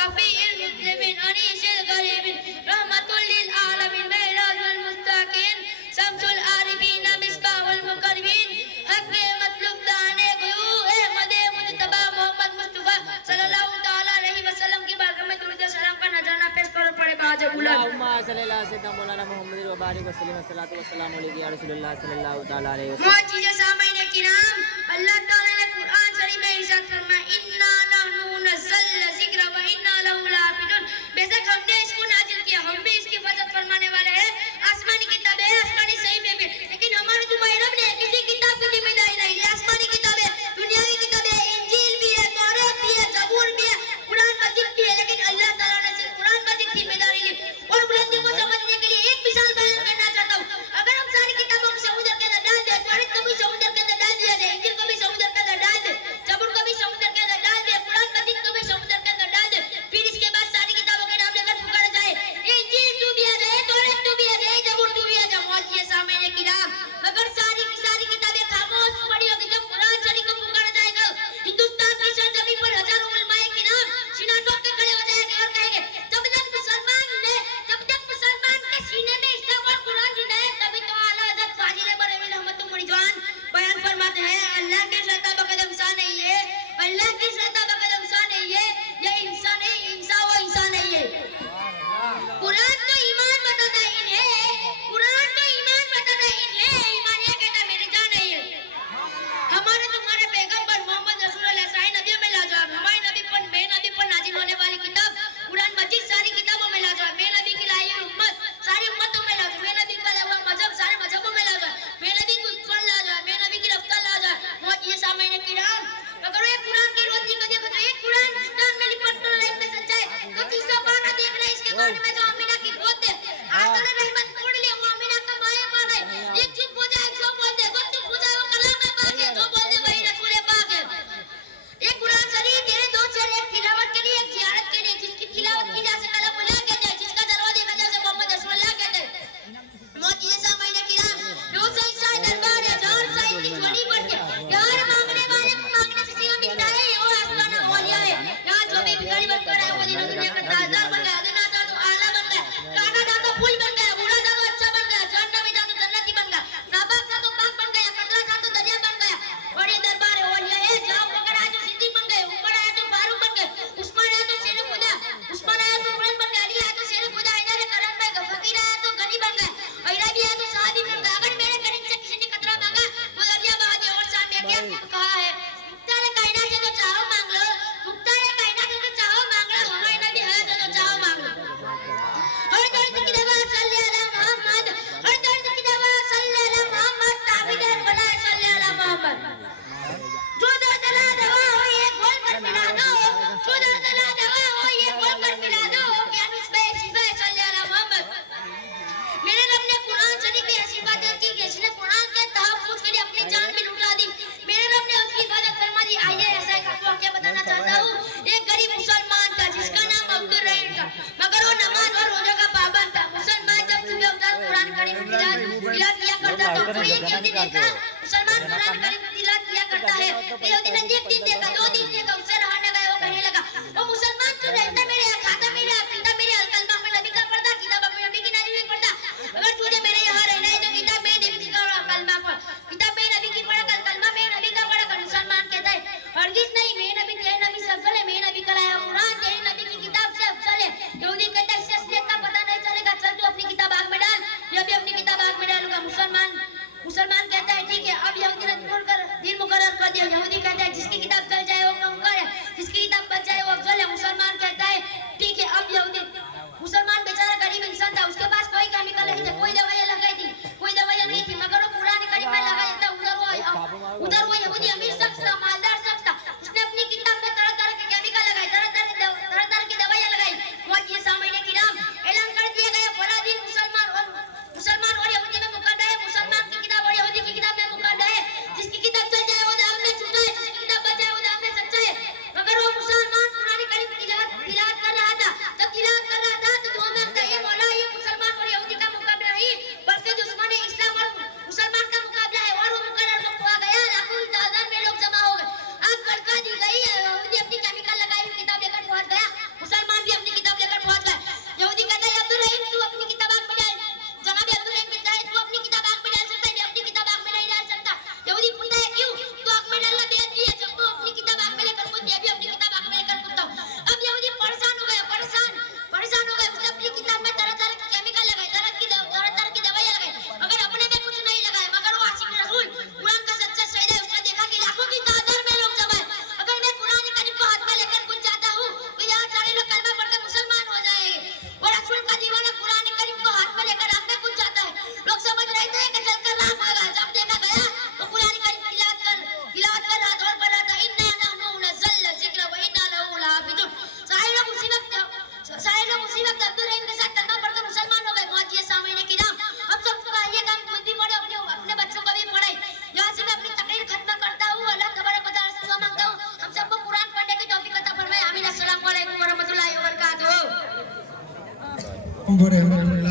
शफीउल मुस्लिमीन अनीसुल गरीबीन रहमतुल लिल आलमीन महराजुल मुस्तकीन शम्सुल आरिफीन मिस्बाहुल मुकर्रबीन हक़ मतलूब दाने गुयू अहमद मुज्तबा मोहम्मद मुस्तफा सल्लल्लाहु तआला अलैहि वसल्लम की बारगाह में दुरूद सलाम का नजराना पेश करो पड़े बाज बुलंद अल्लाहुम्मा सल्ली अला सय्यिदना मौलाना मुहम्मद व बारिक व सल्लिम सल्लल्लाहु वसल्लम अलैहि या रसूलुल्लाह सल्लल्लाहु तआला अलैहि वसल्लम। मुअज्जिज़ सामीन किराम, अल्लाह ताला ने कुरान शरीफ में इरशाद फरमाया इन्ना नहनु नज़्ज़लना ज़िक्र व इन्ना लहु लाफ़िज़ून, बेशक हमने इसको नाजिल किया, हम भी इसकी हिफाजत फरमाने वाले हैं। आसमानी किताब है, आसमानी सहीफे पे, लेकिन हमारे तुम्हारे रब ने किसी किताब की जिम्मेदारी नहीं ली। आसमानी किताब है, दुनियावी किताब है, इंजील भी है, तौरात भी है, ज़बूर भी है, कुरान मजीद भी है, लेकिन अल्लाह ताला ने सिर्फ कुरान मजीद की जिम्मेदारी ली। और बुलंदी को समझने के लिए एक मिसाल बयान करना चाहता हूँ। अगर हम सारी किताबों को समुद्र के अंदर डाल दें, तौरात को भी समुद्र के अंदर डाल दिया जाए, इंजील को भी समुद्र के अंदर डाल दें, ज़बूर को भी समुद्र के अंदर डाल दें, कुरान मजीद को भी समुद्र के अंदर डाल दें, फिर इसके बाद सारी किताबों के नाम लेकर पुकारा जाए इंजील तू भी आ जाए, तौरात तू भी आ जाए, ज़बूर तू भी आ जाए। मुअज्जिज़ सामीन किराम, मगर सारी की सारी किताबें खामोश पड़ी होगी जब कुरान शरीफ को पुकारा जाएगा। हिंदुस्तान की सरजमीन पर हजारों उलमाए किराम सीना ठोक के खड़े हो जाएंगे और कहेंगे जब तक मुसलमान के सीने में इस्लाम और कुरान जिंदा है तभी तो आला हज़रत फाजिल बरेलवी रहमतुल्लाह रिजवान बयान फरमाते हैं अल्लाह के शता बकदम सा नहीं है, अल्लाह के शता बकदम सा नहीं है, ये इंसान है, इंसान वो इंसान नहीं है। कुरान तो ईमान बताता है इन्हें, कुरान तो ईमान बताता है इन्हें, ईमान ये कहता है मेरी जान नहीं है। हमारे तुम्हारे पैगंबर मोहम्मद रसूलुल्लाह साई नबियों में लाजवाब, हमारे नबी पर नाजिल होने वाली किताब कुरान मजीद सारी किताबों में लाजवाब, मेरे नबी की लाई हुई उम्मत सारी उम्मतों में लाजवाब, मेरे नबी का हुआ मजहब सारे मजहबों में लाजवाब, मेरे नबी की उत्पन्न लाजवाब, मेरे नबी की रफ्तार लाजवाब। मुअज्जिज़ सामीन किराम, अगर ये कुरान की रोजी को देखो तो एक कुरान हिंदुस्तान में लिपटने लायक में सच्चा है तो तीसरा पाना देख रहे इसके बारे में जो अमीना की गोद है आदम ने रहमत तोड़ लिया, वो अमीना का माया पान है। एक चुप हो जाए जो बोल दे, दो चुप हो जाए वो कलाम में पाक है, जो बोल दे वही रसूल पाक है। एक कुरान शरीफ तेरे दो चेहरे, एक तिलावत के लिए, एक जियारत के लिए, जिसकी तिलावत की जा सके कलामुल्लाह कहते हैं, जिसका जलवा देखा जा सके मोहम्मद रसूलुल्लाह कहते हैं। मुअज्जिज़ सामीन किराम, रोज़ इंसान दरबार है जहाँ साईं की झोली भर के यार मांगने वाले को मांगने से सीमा मिलता है, वो आसमान औलिया है। यहाँ जो भी भिखारी बनकर है वो दिनों दुनिया का ताजदार बन गया, अगर ना था तो आला बन गया, काना था तो फूल बन गया, बूढ़ा था तो अच्छा बन गया, जहन्नमी था तो जन्नती बन गया, नापाक था तो पाक बन गया, कतरा था तो दरिया बन गया। और ये दरबार है औलिया है जहाँ बकर आए तो सिद्दीक बन गए, उमर आए तो फारूक बन गए, उस्मान आए तो शेर खुदा, उस्मान आए तो बुलंद बन गए, अली आए तो शेर खुदा, इधर करम बन गए, फकीर आए तो गनी बन गए, ऐरा भी आए तो सहाबी बन गए। अगर मेरे करीम से किसी ने कतरा मांगा तो दरिया बहा दिया। और सामने क्या कहा है, मुख्तार कायनात से जो चाहो मांग लो, मुख्तार कायनात से जो चाहो मांग लो, हमारे नबी है जो चाहो मांग लो। हर दर्द की दवा सल्ली अला मोहम्मद, हर दर्द की दवा सल्ली अला मोहम्मद, ताबीदार बनाए सल्ली अला मोहम्मद। जो दर्द ला दवा हो ये खोल कर पिला दो, जो दर्द ला दवा हो ये खोल कर पिला दो, क्या नुस्खे शिफा सल्ली अला मोहम्मद। मेरे रब ने कुरान शरीफ की ऐसी बातें की कि इसने कुरान के तहफ्फुज़ के लिए अपनी जान भी लुटा दी, मेरे रब ने उसकी हिफाजत फरमा दी। आइए ऐसा एक वाक़या बताना चाहता हूँ। एक गरीब मुसलमान था जिसका नाम अब्दुल रहीम था, मगर वो नमाज और रोजा का पाबंद था। मुसलमान जब सुबह उठता कुरान करीम तिलावत किया करता था, तो एक यहूदी देखा मुसलमान कुरान करीम तिलावत किया करता है। यहूदी ने एक दिन देखा, दो दिन देखा, उससे रहा न गया। वो कहने लगा वो मुसलमान क्यों रहता मेरे यहाँ, खाता मेरे यहाँ, पीता मेरे यहाँ, कलमा में नबी का पढ़ता, किताब अपने नबी की नाज़िल में पढ़ता। अगर तुझे मेरे यहाँ रहना है तो किताब में नबी की कलमा पढ़, किताब में नबी की पढ़, कलमा में नबी का पढ़। मुसलमान कहता है हरगिज़ नहीं, मेरे नबी तेरे नबी से अफजल है, मेरे नबी का लाया कुरान तेरे नबी की किताब से अफजल है। यहूदी कहता है इससे असलियत का पता नहीं चलेगा, चल तू अपनी किताब आग में डाल, मैं भी अपनी किताब आग में डालूंगा। मुसलमान कहता है ठीक है। अब यहूदी ने दिन मुकर्रर कर दिया। यहूदी कहता है बरं आहे, बरं आहे.